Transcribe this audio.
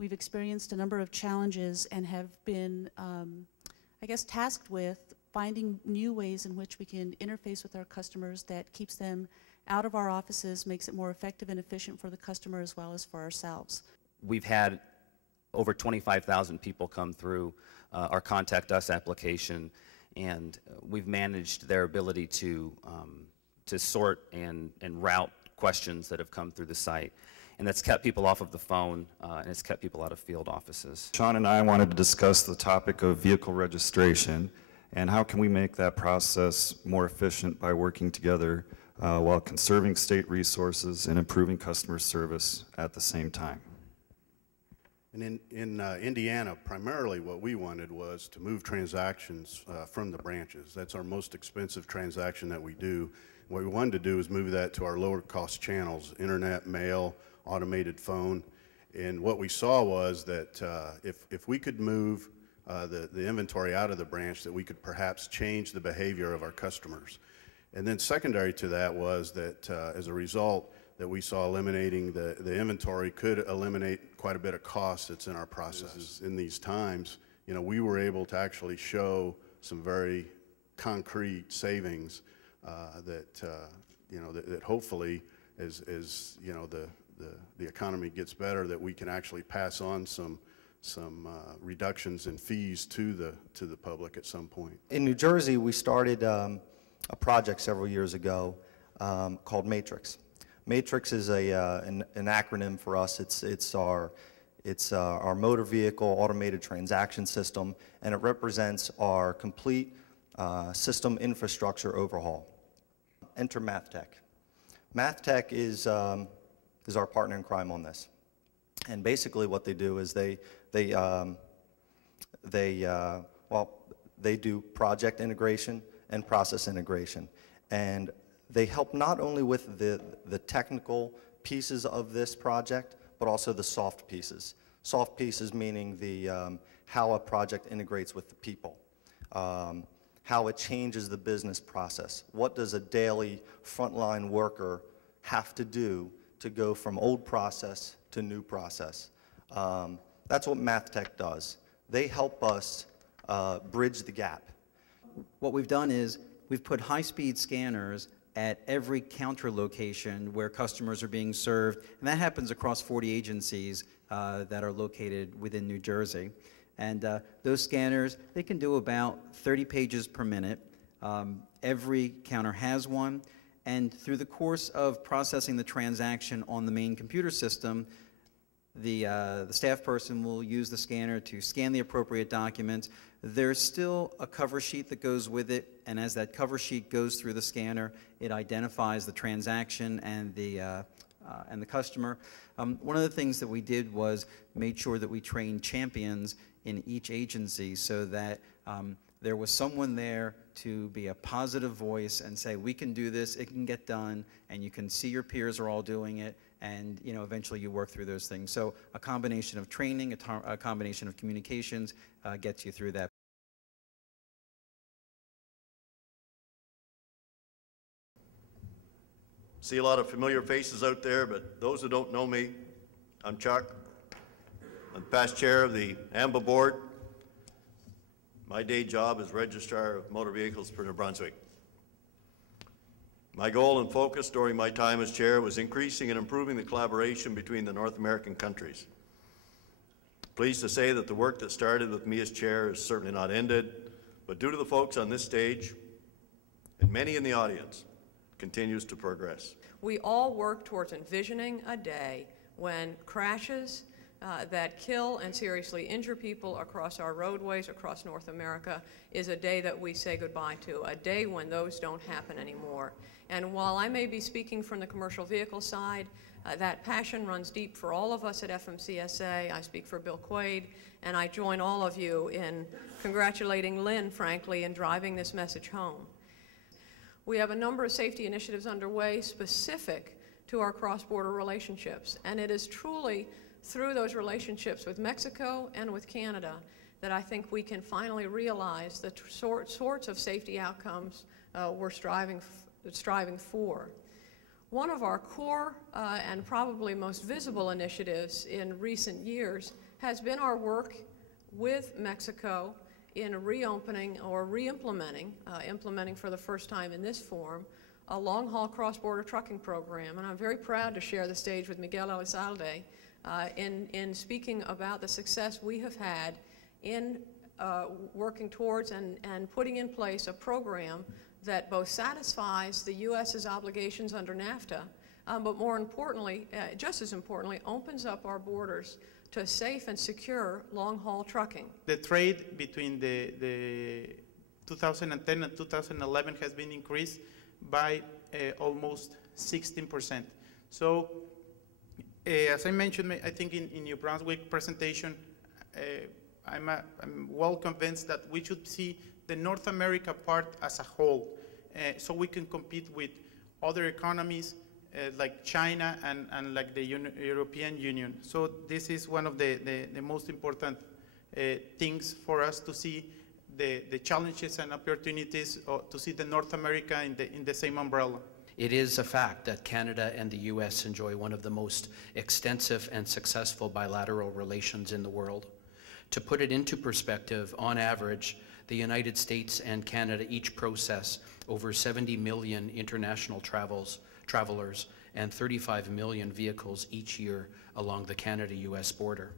we've experienced a number of challenges and have been, I guess, tasked with finding new ways in which we can interface with our customers that keeps them out of our offices, makes it more effective and efficient for the customer as well as for ourselves. We've had over 25,000 people come through our Contact Us application, and we've managed their ability to sort and route questions that have come through the site. And that's kept people off of the phone, and it's kept people out of field offices. Sean and I wanted to discuss the topic of vehicle registration and how can we make that process more efficient by working together while conserving state resources and improving customer service at the same time. And in Indiana, primarily what we wanted was to move transactions from the branches. That's our most expensive transaction that we do. What we wanted to do is move that to our lower cost channels, internet, mail, automated phone. And what we saw was that if we could move the inventory out of the branch, that we could perhaps change the behavior of our customers. And then secondary to that was that as a result that we saw eliminating the inventory could eliminate quite a bit of cost that's in our processes. In these times, you know, we were able to actually show some very concrete savings that hopefully as you know the economy gets better, that we can actually pass on some reductions in fees to the public at some point. In New Jersey, we started a project several years ago called Matrix. Matrix is an acronym for us. It's our motor vehicle automated transaction system, and it represents our complete system infrastructure overhaul. Enter MathTech. MathTech is our partner in crime on this, and basically what they do is they do project integration and process integration, and they help not only with the technical pieces of this project, but also the soft pieces. Soft pieces meaning how a project integrates with the people, how it changes the business process. What does a daily frontline worker have to do to go from old process to new process? That's what MathTech does. They help us bridge the gap. What we've done is we've put high-speed scanners at every counter location where customers are being served, and that happens across 40 agencies that are located within New Jersey. And those scanners, they can do about 30 pages per minute. Every counter has one, and through the course of processing the transaction on the main computer system, the staff person will use the scanner to scan the appropriate documents. There's still a cover sheet that goes with it, and as that cover sheet goes through the scanner, it identifies the transaction and the customer. One of the things that we did was made sure that we trained champions in each agency so that there was someone there to be a positive voice and say, we can do this, it can get done, and you can see your peers are all doing it, and you know, eventually you work through those things. So a combination of training, a combination of communications gets you through that. See a lot of familiar faces out there, but those who don't know me, I'm Chuck. I'm past chair of the AMBA board. My day job is Registrar of Motor Vehicles for New Brunswick. My goal and focus during my time as chair was increasing and improving the collaboration between the North American countries. Pleased to say that the work that started with me as chair is certainly not ended, but due to the folks on this stage and many in the audience, continues to progress. We all work towards envisioning a day when crashes that kill and seriously injure people across our roadways across North America is a day that we say goodbye to, a day when those don't happen anymore. And while I may be speaking from the commercial vehicle side, that passion runs deep for all of us at FMCSA. I speak for Bill Quaid, and I join all of you in congratulating Lynn, frankly, in driving this message home. We have a number of safety initiatives underway specific to our cross-border relationships, and it is truly through those relationships with Mexico and with Canada that I think we can finally realize the sorts of safety outcomes we're striving for. One of our core and probably most visible initiatives in recent years has been our work with Mexico in reopening or re-implementing, implementing for the first time in this form, a long-haul cross-border trucking program. And I'm very proud to share the stage with Miguel Elizalde in speaking about the success we have had in working towards and putting in place a program that both satisfies the U.S.'s obligations under NAFTA, but more importantly, just as importantly, opens up our borders to safe and secure long-haul trucking. The trade between the 2010 and 2011 has been increased by almost 16%. So, as I mentioned, I think in your Brunswick presentation, I'm well convinced that we should see the North America part as a whole, so we can compete with other economies like China and like the European Union. So this is one of the most important things for us to see the challenges and opportunities to see the North America in the same umbrella. It is a fact that Canada and the U.S. enjoy one of the most extensive and successful bilateral relations in the world. To put it into perspective, on average, the United States and Canada each process over 70 million international travelers and 35 million vehicles each year along the Canada-U.S. border.